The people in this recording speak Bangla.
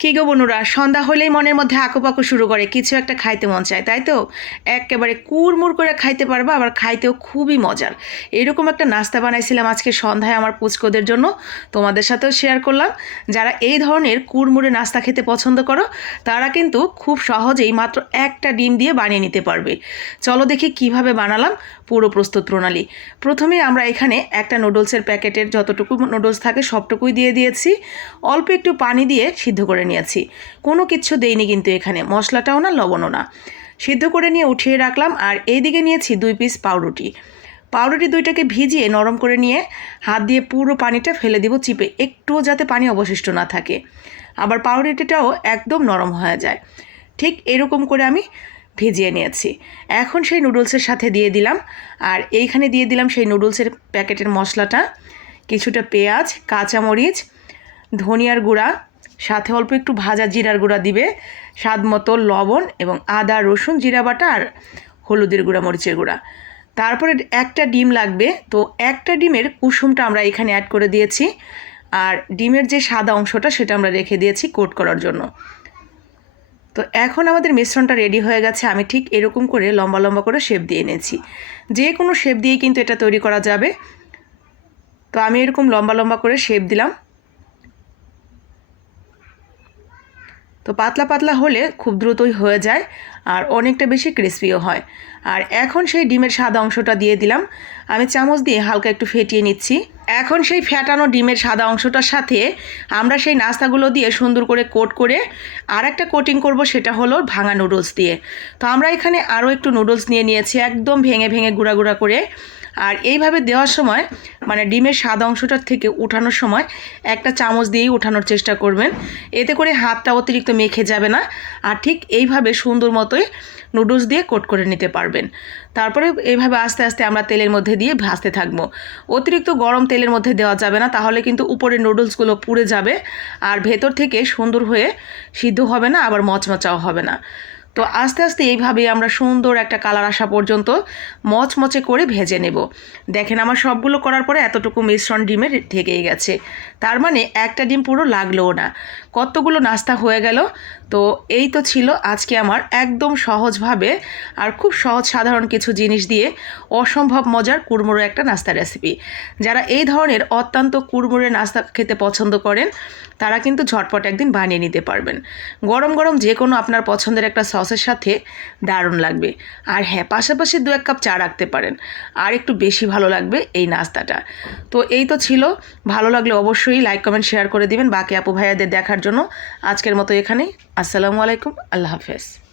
কি গো বনুরা সন্ধ্যা হলেই মনের মধ্যে আঁকুপাকু শুরু করে, কিছু একটা খাইতে মন চায়, তাই তো? একেবারে কুড়মুড় করে খাইতে পারবা, আবার খাইতেও খুবই মজার। এরকম একটা নাস্তা বানাইছিলাম আজকে সন্ধ্যায় আমার পুচকোদের জন্য, তোমাদের সাথেও শেয়ার করলাম। যারা এই ধরনের কুড়মুড়ে নাস্তা খেতে পছন্দ করো, তারা কিন্তু খুব সহজেই মাত্র একটা ডিম দিয়ে বানিয়ে নিতে পারবে। চলো দেখি কীভাবে বানালাম। পুরো প্রস্তুত প্রণালী। প্রথমে আমরা এখানে একটা নুডলসের প্যাকেটের যতটুকু নুডলস থাকে সবটুকুই দিয়ে দিয়েছি। অল্প একটু পানি দিয়ে সিদ্ধ করে নিয়েছি। কোনো কিচ্ছু দেইনি কিন্তু এখানে, মশলাটাও না, লবণও না। সিদ্ধ করে নিয়ে উঠিয়ে রাখলাম আর এইদিকে নিয়েছি দুই পিস পাউরুটি। পাউরুটি দুইটাকে ভিজিয়ে নরম করে নিয়ে হাত দিয়ে পুরো পানিটা ফেলে দিব চিপে, একটুও যাতে পানি অবশিষ্ট না থাকে। আবার পাউরুটিটাও একদম নরম হয়ে যায়। ঠিক এরকম করে আমি ভিজিয়ে নিয়েছি। এখন সেই নুডলসের সাথে দিয়ে দিলাম। আর এইখানে দিয়ে দিলাম সেই নুডলসের প্যাকেটের মশলাটা। কিছুটা পেঁয়াজ, কাঁচামরিচ, ধনিয়ার গুঁড়া, সাথে অল্প একটু ভাজা জিরার গুঁড়া দিবে, স্বাদ মতো লবণ এবং আদা, রসুন, জিরা বাটা আর হলুদের গুঁড়া, মরিচের গুঁড়া। তারপরে একটা ডিম লাগবে। তো একটা ডিমের কুসুমটা আমরা এখানে অ্যাড করে দিয়েছি। আর ডিমের যে সাদা অংশটা সেটা আমরা রেখে দিয়েছি কোট করার জন্য। তো এখন আমাদের মিশ্রণটা রেডি হয়ে গেছে। আমি ঠিক এরকম করে লম্বা লম্বা করে শেপ দিয়ে নেছি যে কোনো শেপ দিয়ে কিন্তু এটা তৈরি করা যাবে। তো আমি এরকম লম্বা লম্বা করে শেপ দিলাম। তো পাতলা পাতলা হলে খুব দ্রুতই হয়ে যায় আর অনেকটা বেশি ক্রিস্পিও হয়। আর এখন সেই ডিমের সাদা অংশটা দিয়ে দিলাম। আমি চামচ দিয়ে হালকা একটু ফেটিয়ে নিচ্ছি। এখন সেই ফ্যাটানো ডিমের সাদা অংশটার সাথে আমরা সেই নাস্তাগুলো দিয়ে সুন্দর করে কোট করে আর একটা কোটিং করব, সেটা হলো ভাঙা নুডলস দিয়ে। তো আমরা এখানে আরও একটু নুডলস নিয়ে নিয়েছি, একদম ভেঙে ভেঙে গুঁড়া গুঁড়া করে। আর এইভাবে দেওয়ার সময় মানে ডিমের সাদা অংশটার থেকে উঠানোর সময় একটা চামচ দিয়েই উঠানোর চেষ্টা করবেন। এতে করে হাতটা অতিরিক্ত মেখে যাবে না আর ঠিক এইভাবে সুন্দর মতোই নুডলস দিয়ে কোট করে নিতে পারবেন। তারপরে এইভাবে আস্তে আস্তে আমরা তেলের মধ্যে দিয়ে ভাজতে থাকব। অতিরিক্ত গরম তেলের মধ্যে দেওয়া যাবে না, তাহলে কিন্তু উপরে নুডলসগুলো পুড়ে যাবে আর ভেতর থেকে সুন্দর হয়ে সিদ্ধ হবে না, আবার মচমচাও হবে না। তো আস্তে আস্তে এইভাবেই আমরা সুন্দর একটা কালার আসা পর্যন্ত মচমচে করে ভেজে নেব। দেখেন আমার সবগুলো করার পরে এতটুকু মিশ্রণ ডিমের থেকেই গেছে। তার মানে একটা ডিম পুরো লাগলোও না। কতগুলো নাস্তা হয়ে গেল। তো এই তো ছিল আজকে আমার একদম সহজভাবে আর খুব সহজ সাধারণ কিছু জিনিস দিয়ে অসম্ভব মজার কুড়মুড়ো একটা নাস্তা রেসিপি যারা এই ধরনের অত্যন্ত কুড়মুড়ে নাস্তা খেতে পছন্দ করেন, তারা কিন্তু ঝটপট একদিন বানিয়ে নিতে পারবেন। গরম গরম যে কোনো আপনার পছন্দের একটা সসের সাথে দারুণ লাগবে। আর হ্যাঁ পাশাপাশি দু এক কাপ চা রাখতে পারেন। আর একটু বেশি ভালো লাগবে এই নাস্তাটা। তো এই তো ছিল। ভালো লাগলে অবশ্যই লাইক কমেন্ট শেয়ার করে দিবেন। বাকি আপু ভাইয়াদের দেখার জন্য আজকের মতো এখানেই। আসসালামু আলাইকুম। আল্লাহ হাফেজ।